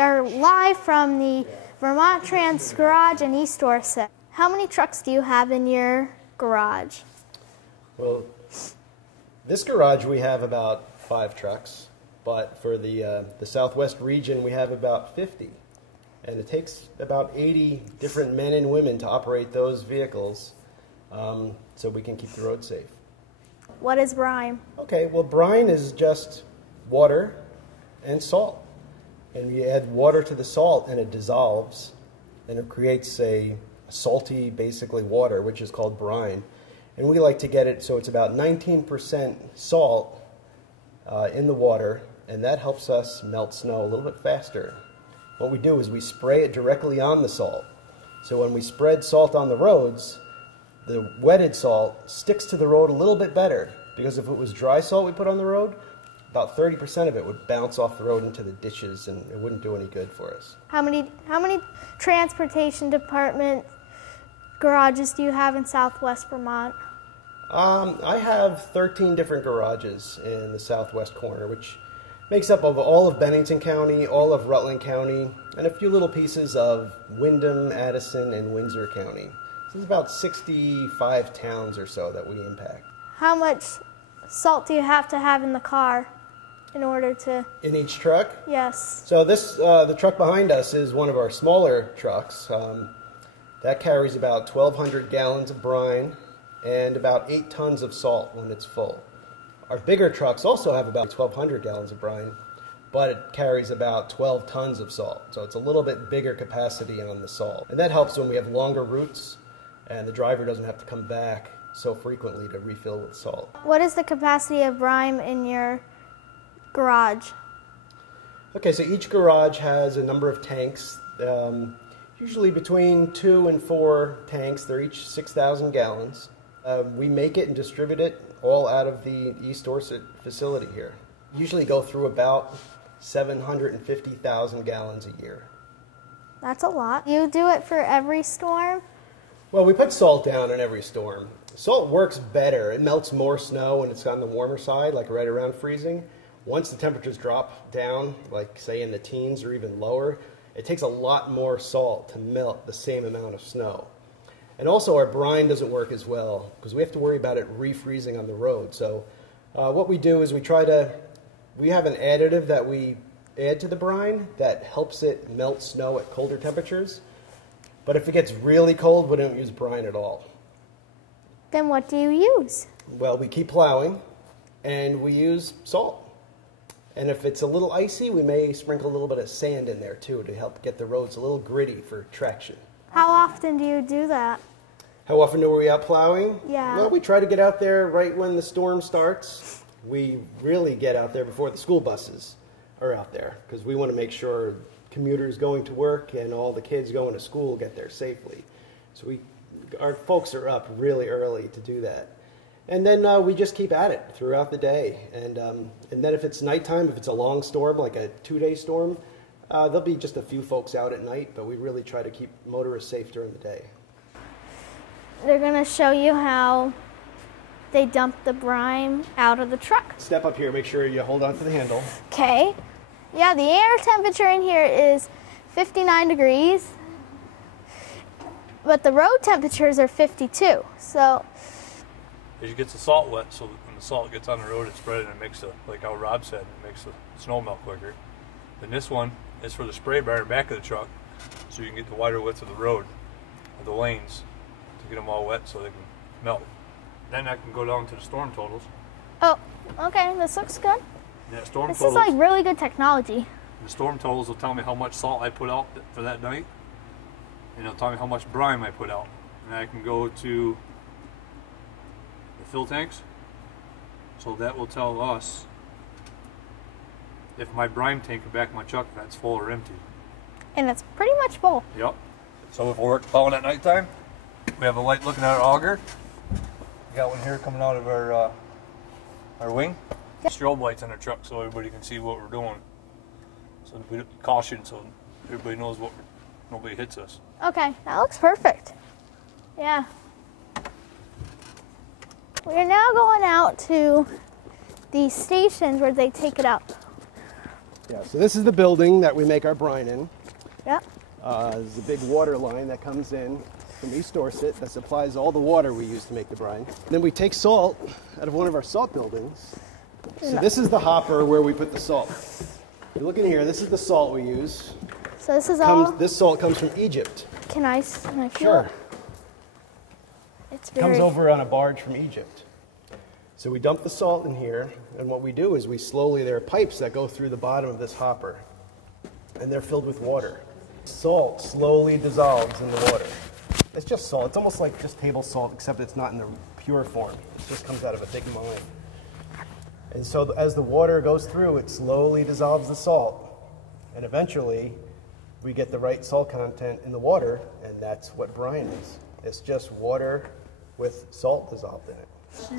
are live from the Vermont Trans Garage in East Dorset. How many trucks do you have in your garage? Well, this garage we have about 5 trucks, but for the Southwest region we have about 50. And it takes about 80 different men and women to operate those vehicles so we can keep the road safe. What is brine? Okay, well, brine is just water and salt. And you add water to the salt and it dissolves and it creates a salty, basically, water, which is called brine. And we like to get it so it's about 19% salt in the water, and that helps us melt snow a little bit faster. What we do is we spray it directly on the salt. So when we spread salt on the roads, the wetted salt sticks to the road a little bit better, because if it was dry salt we put on the road, about 30% of it would bounce off the road into the ditches and it wouldn't do any good for us. How many transportation department garages do you have in Southwest Vermont? I have 13 different garages in the southwest corner, which makes up of all of Bennington County, all of Rutland County, and a few little pieces of Windham, Addison, and Windsor County. So there's about 65 towns or so that we impact. How much salt do you have to have in the car in order to... In each truck? Yes. So this, the truck behind us is one of our smaller trucks. That carries about 1,200 gallons of brine and about 8 tons of salt when it's full. Our bigger trucks also have about 1,200 gallons of brine, but it carries about 12 tons of salt. So it's a little bit bigger capacity on the salt. And that helps when we have longer routes and the driver doesn't have to come back so frequently to refill with salt. What is the capacity of brine in your garage? Okay, so each garage has a number of tanks, usually between 2 and 4 tanks. They're each 6,000 gallons. We make it and distribute it all out of the East Dorset facility here. Usually go through about 750,000 gallons a year. That's a lot. You do it for every storm? Well, we put salt down in every storm. Salt works better. It melts more snow when it's on the warmer side, like right around freezing. Once the temperatures drop down, like say in the teens or even lower, it takes a lot more salt to melt the same amount of snow. And also our brine doesn't work as well because we have to worry about it refreezing on the road. So what we do is we have an additive that we add to the brine that helps it melt snow at colder temperatures. But if it gets really cold, we don't use brine at all. Then what do you use? Well, we keep plowing and we use salt. And if it's a little icy, we may sprinkle a little bit of sand in there too to help get the roads a little gritty for traction. How often do you do that? How often are we out plowing? Yeah. Well, we try to get out there right when the storm starts. We really get out there before the school buses are out there because we want to make sure commuters going to work and all the kids going to school get there safely. So our folks are up really early to do that. And then we just keep at it throughout the day. And then if it's nighttime, if it's a long storm, like a 2-day storm, there'll be just a few folks out at night, but we really try to keep motorists safe during the day. They're going to show you how they dump the brine out of the truck. Step up here, make sure you hold on to the handle. Okay. Yeah, the air temperature in here is 59 degrees, but the road temperatures are 52. So as you get the salt wet, so when the salt gets on the road, it's spread and it makes like how Rob said, it makes the snow melt quicker. Then this one is for the spray bar in the back of the truck, so you can get the wider width of the road, of the lanes, to get them all wet so they can melt. Then I can go down to the storm totals. Oh, okay, this looks good. Yeah, storm this totals, is like really good technology. The storm totals will tell me how much salt I put out for that night, and it'll tell me how much brine I put out. And I can go to the fill tanks, so that will tell us if my brine tank in the back of my truck, if that's full or empty. And it's pretty much full. Yep. So if we're plowing at nighttime, we have a light looking at our auger. We got one here coming out of our wing. Yep. Strobe lights on our truck so everybody can see what we're doing. So we caution so everybody knows nobody hits us. Okay, that looks perfect. Yeah. We're now going out to the stations where they take it out. Yeah, so this is the building that we make our brine in. Yep. There's a big water line that comes in from East Dorset that supplies all the water we use to make the brine. Then we take salt out of one of our salt buildings. So this is the hopper where we put the salt. You look in here, this is the salt we use. So this is all... This salt comes from Egypt. Can I feel Sure. it? It's very... Comes over on a barge from Egypt. So we dump the salt in here, and what we do is there are pipes that go through the bottom of this hopper, and they're filled with water. Salt slowly dissolves in the water. It's just salt. It's almost like just table salt, except it's not in the pure form. It just comes out of a big mine. And so as the water goes through, it slowly dissolves the salt, and eventually we get the right salt content in the water, and that's what brine is. It's just water with salt dissolved in it.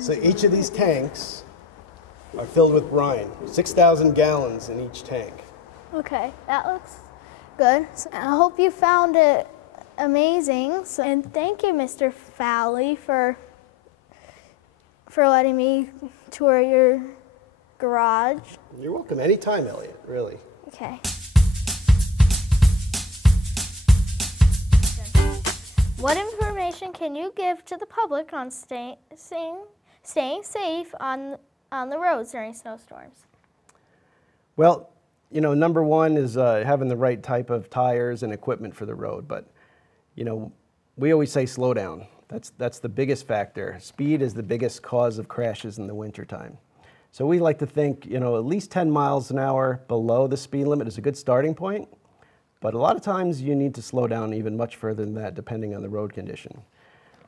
So each of these tanks are filled with brine, 6,000 gallons in each tank. Okay, that looks good. So I hope you found it amazing. And thank you, Mr. Fowley, for letting me tour your garage. You're welcome anytime, Elliot, really. Okay. What information can you give to the public on staying safe on the roads during snowstorms? Well, you know, number one is having the right type of tires and equipment for the road. But, you know, we always say slow down. That's the biggest factor. Speed is the biggest cause of crashes in the wintertime. So we like to think, you know, at least 10 miles an hour below the speed limit is a good starting point. But a lot of times you need to slow down even much further than that, depending on the road condition.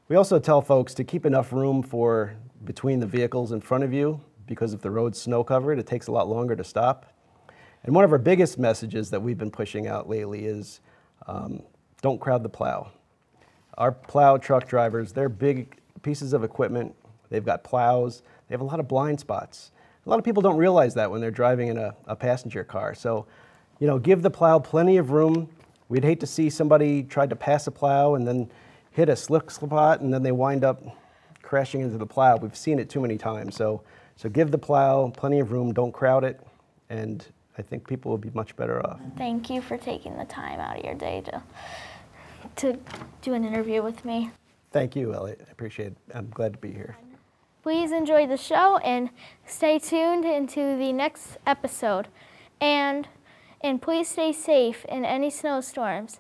We also tell folks to keep enough room between the vehicles in front of you, because if the road's snow covered, it takes a lot longer to stop. And one of our biggest messages that we've been pushing out lately is don't crowd the plow. Our plow truck drivers, they're big pieces of equipment. They've got plows. They have a lot of blind spots. A lot of people don't realize that when they're driving in a passenger car. So, you know, give the plow plenty of room. We'd hate to see somebody try to pass a plow and then hit a slick spot and then they wind up crashing into the plow. We've seen it too many times. So give the plow plenty of room, don't crowd it, and I think people will be much better off. Thank you for taking the time out of your day to do an interview with me. Thank you, Elliot. I appreciate it. I'm glad to be here. Please enjoy the show and stay tuned into the next episode. And please stay safe in any snowstorms.